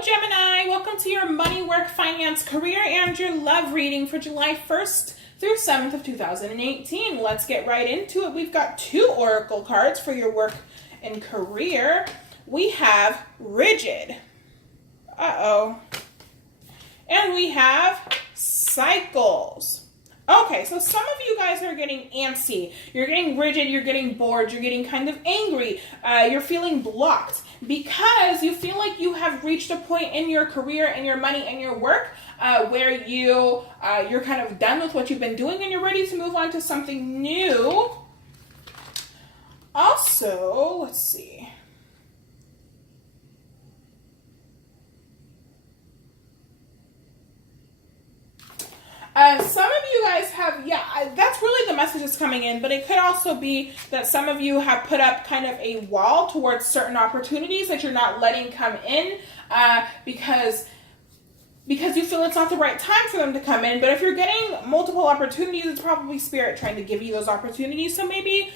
Hello, Gemini. Welcome to your money, work, finance, career, and your love reading for July 1st through 7th of 2018. Let's get right into it. We've got two oracle cards for your work and career. We have Rigid. And we have Cycles. Okay, so some of you guys are getting antsy. You're getting rigid, you're getting bored, you're getting kind of angry. You're feeling blocked because you feel like you have reached a point in your career and your money and your work where you're kind of done with what you've been doing and you're ready to move on to something new. Also, let's see. Some of you guys have, that's really the message that's coming in, but it could also be that some of you have put up kind of a wall towards certain opportunities that you're not letting come in because you feel it's not the right time for them to come in. But if you're getting multiple opportunities, it's probably Spirit trying to give you those opportunities. So maybe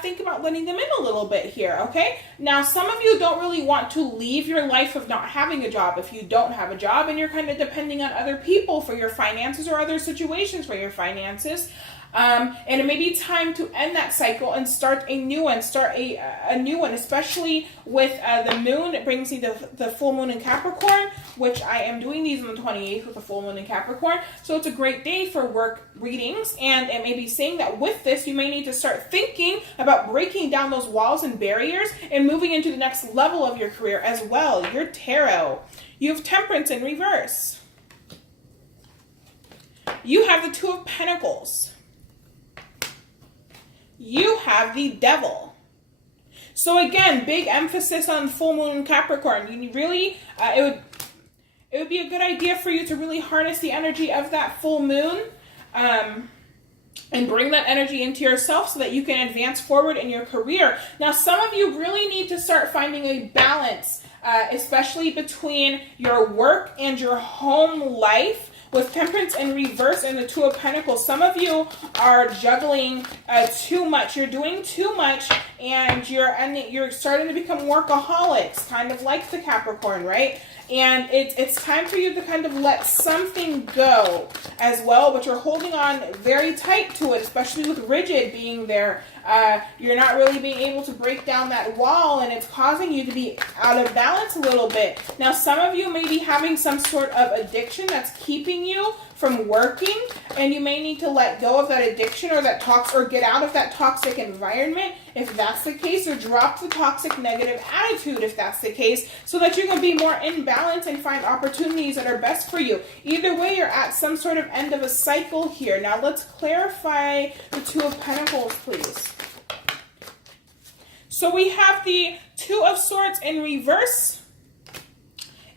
think about letting them in a little bit here, okay? Now, some of you don't really want to leave your life of not having a job if you don't have a job and you're kind of depending on other people for your finances or other situations for your finances. And it may be time to end that cycle and start a new one, especially with the moon. It brings me the full moon in Capricorn, which I am doing these on the 28th with the full moon in Capricorn. So it's a great day for work readings, and it may be saying that with this, you may need to start thinking about breaking down those walls and barriers and moving into the next level of your career as well. Your tarot. You have Temperance in reverse. You have the Two of Pentacles. You have the Devil. So again, big emphasis on full moon in Capricorn. You really, it would be a good idea for you to really harness the energy of that full moon and bring that energy into yourself so that you can advance forward in your career. Now, some of you really need to start finding a balance, especially between your work and your home life. With Temperance in reverse and the Two of Pentacles, some of you are juggling too much. You're doing too much, and you're starting to become workaholics, kind of like the Capricorn, right? And it's time for you to kind of let something go as well, but you're holding on very tight to it, especially with Rigid being there. You're not really being able to break down that wall, and it's causing you to be out of balance a little bit. Now, some of you may be having some sort of addiction that's keeping you from working, and you may need to let go of that addiction or get out of that toxic environment if that's the case, or drop the toxic negative attitude if that's the case, so that you can be more in balance and find opportunities that are best for you. Either way, you're at some sort of end of a cycle here. Now let's clarify the Two of Pentacles, please. So we have the Two of Swords in reverse,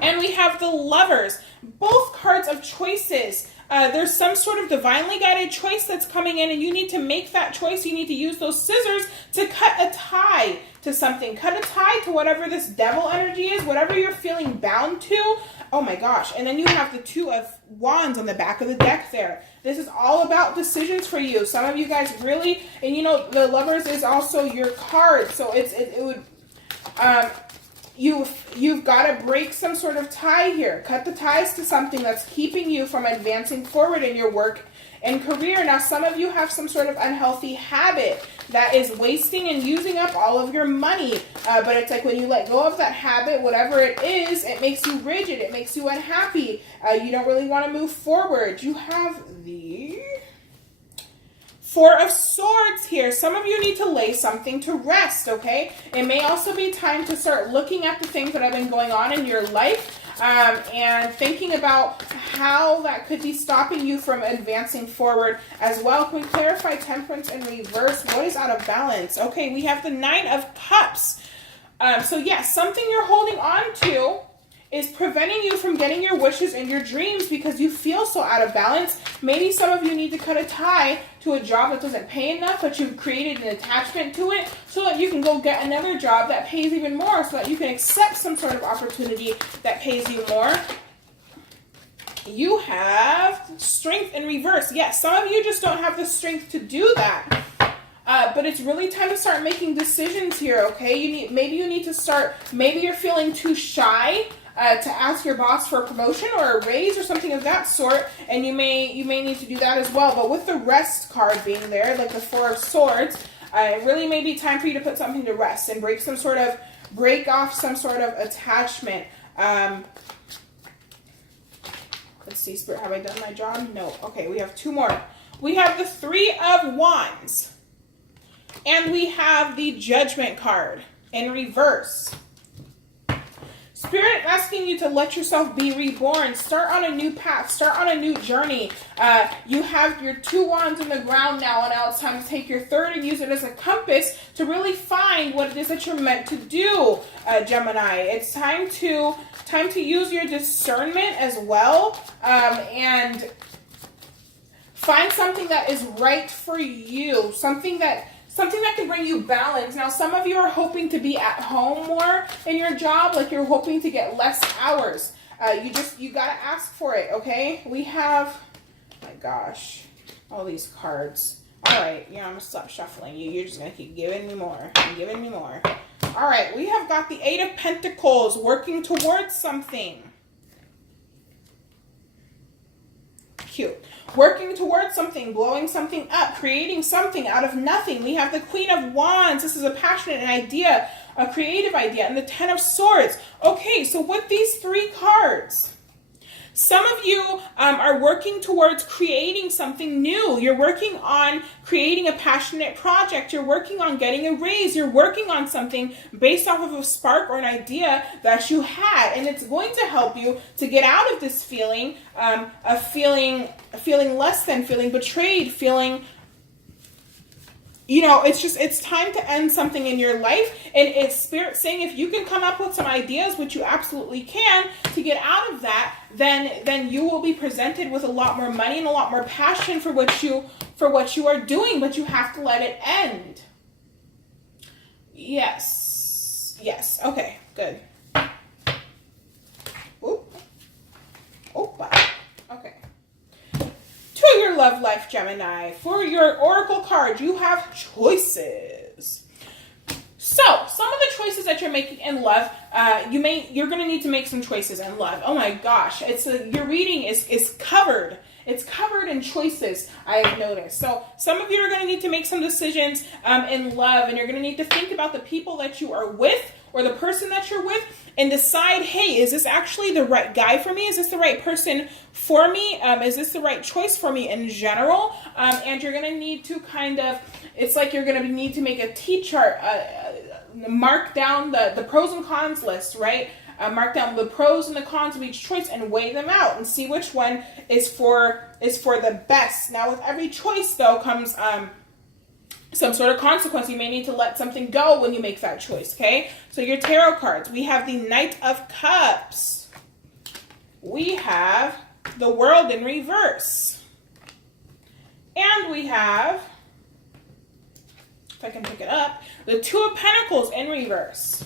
and we have the Lovers. Both cards of choices. There's some sort of divinely guided choice that's coming in, and you need to make that choice. You need to use those scissors to cut a tie to something. Cut a tie to whatever this Devil energy is, whatever you're feeling bound to. Oh my gosh. And then you have the Two of Wands on the back of the deck there. This is all about decisions for you. Some of you guys really, and you know, the Lovers is also your card. So you've got to break some sort of tie here. Cut the ties to something that's keeping you from advancing forward in your work and career. Now, some of you have some sort of unhealthy habit that is wasting and using up all of your money. But it's like when you let go of that habit, whatever it is, it makes you rigid. It makes you unhappy. You don't really want to move forward. You have the Four of Swords here. Some of you need to lay something to rest, okay? It may also be time to start looking at the things that have been going on in your life and thinking about how that could be stopping you from advancing forward as well. Can we clarify Temperance in reverse? What is out of balance? Okay, we have the Nine of Cups. So yes, something you're holding on to is preventing you from getting your wishes and your dreams because you feel so out of balance. Maybe some of you need to cut a tie to a job that doesn't pay enough, but you've created an attachment to it so that you can go get another job that pays even more, so that you can accept some sort of opportunity that pays you more. You have Strength in reverse. Yes, some of you just don't have the strength to do that. But it's really time to start making decisions here, okay? Maybe you need to start, maybe you're feeling too shy to ask your boss for a promotion or a raise or something of that sort, and you may need to do that as well. But with the rest card being there, like the Four of Swords, it really may be time for you to put something to rest and break off some sort of attachment. Let's see, Spirit, have I done my job? No. Okay, we have two more. We have the Three of Wands. And we have the Judgment card in reverse. Spirit asking you to let yourself be reborn. Start on a new path. Start on a new journey. You have your two wands in the ground now, and now it's time to take your third and use it as a compass to really find what it is that you're meant to do, Gemini. It's time to use your discernment as well, and find something that is right for you. Something that can bring you balance. Now, some of you are hoping to be at home more in your job, like you're hoping to get less hours. You gotta ask for it, okay? We have, oh my gosh, all these cards. All right, I'm gonna stop shuffling you. You're just gonna keep giving me more and giving me more. All right, we have got the Eight of Pentacles, working towards something. Cute. Working towards something, blowing something up, creating something out of nothing. We have the Queen of Wands. This is a passionate idea, a creative idea. And the Ten of Swords. Okay, so with these three cards, some of you are working towards creating something new. You're working on creating a passionate project. You're working on getting a raise. You're working on something based off of a spark or an idea that you had. And it's going to help you to get out of this feeling of feeling less than, feeling betrayed, feeling, it's time to end something in your life. And it's Spirit saying if you can come up with some ideas, which you absolutely can, to get out of that, then you will be presented with a lot more money and a lot more passion for what you are doing, but you have to let it end. Yes. Okay, good. Oop. Wow. Okay. To your love life, Gemini, for your oracle card, you have choices. So, some of the choices that you're making in love, you're going to need to make some choices in love. Oh my gosh, your reading is covered. It's covered in choices, I have noticed. So, some of you are going to need to make some decisions in love, and you're going to need to think about the people that you are with, or the person that you're with, and decide, hey, is this actually the right guy for me? Is this the right person for me? Is this the right choice for me in general? And you're going to need to it's like you're going to need to make a T-chart, mark down the pros and cons list, right? Mark down the pros and the cons of each choice and weigh them out and see which one is for the best. Now, with every choice, though, comes some sort of consequence. You may need to let something go when you make that choice, okay? So your tarot cards, we have the Knight of Cups. We have the World in reverse. And we have, if I can pick it up, the Two of Pentacles in reverse.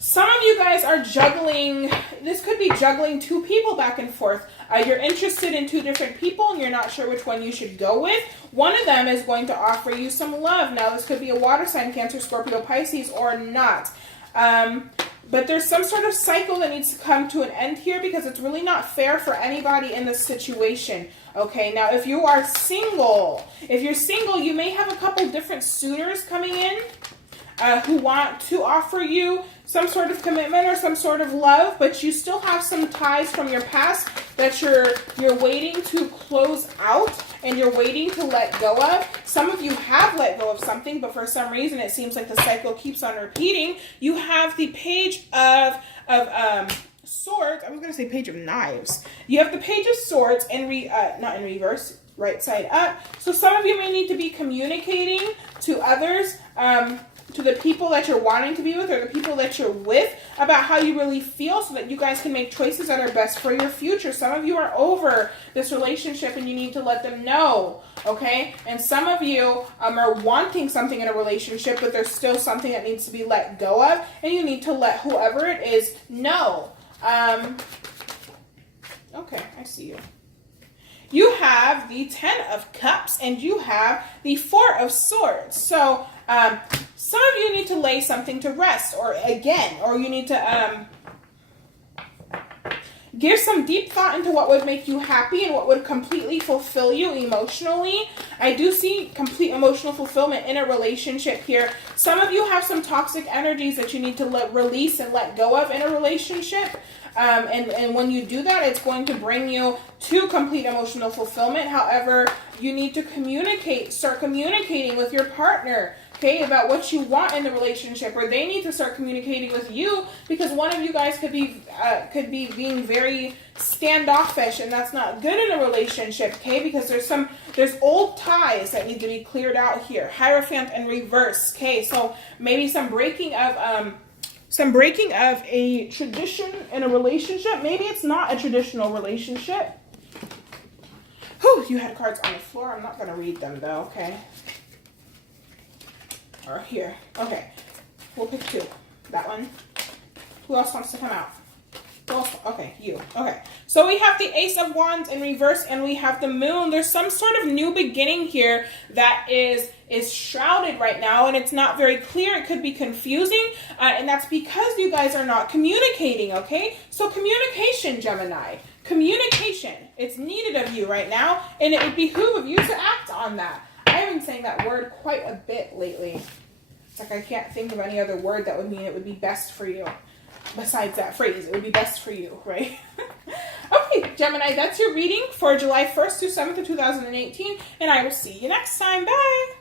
Some of you guys are juggling, this could be juggling two people back and forth. You're interested in two different people and you're not sure which one you should go with. One of them is going to offer you some love. Now, this could be a water sign, Cancer, Scorpio, Pisces, or not. But there's some sort of cycle that needs to come to an end here because it's really not fair for anybody in this situation. Okay, now if you're single, you may have a couple different suitors coming in who want to offer you some sort of commitment or some sort of love, but you still have some ties from your past that you're waiting to close out and you're waiting to let go of. Some of you have let go of something, but for some reason it seems like the cycle keeps on repeating. You have the Page of Swords. I was going to say Page of Knives. You have the Page of Swords not in reverse, right side up. So some of you may need to be communicating to others, to the people that you're wanting to be with or the people that you're with about how you really feel so that you guys can make choices that are best for your future. Some of you are over this relationship and you need to let them know, okay? And some of you are wanting something in a relationship, but there's still something that needs to be let go of, and you need to let whoever it is know. Okay, I see you. You have the Ten of Cups and you have the Four of Swords. So, some of you need to lay something to rest, or you need to, Give some deep thought into what would make you happy and what would completely fulfill you emotionally. I do see complete emotional fulfillment in a relationship here. Some of you have some toxic energies that you need to release and let go of in a relationship. And when you do that, it's going to bring you to complete emotional fulfillment. However, you need to start communicating with your partner, okay, about what you want in the relationship, or they need to start communicating with you, because one of you guys could be being very standoffish, and that's not good in a relationship, okay, because there's old ties that need to be cleared out here. Hierophant in reverse, okay, so maybe some breaking of a tradition in a relationship. Maybe it's not a traditional relationship. Whew, you had cards on the floor. I'm not going to read them though, okay? Or here. Okay. We'll pick two. That one. Who else wants to come out? Who else? Okay, you. Okay. So we have the Ace of Wands in reverse, and we have the Moon. There's some sort of new beginning here that is shrouded right now, and it's not very clear. It could be confusing, and that's because you guys are not communicating, okay? So communication, Gemini. Communication. It's needed of you right now, and it would behoove of you to act on that. I have been saying that word quite a bit lately. It's like I can't think of any other word that would mean it would be best for you. Besides that phrase, it would be best for you, right? Okay, Gemini, that's your reading for July 1st through 7th of 2018, and I will see you next time. Bye!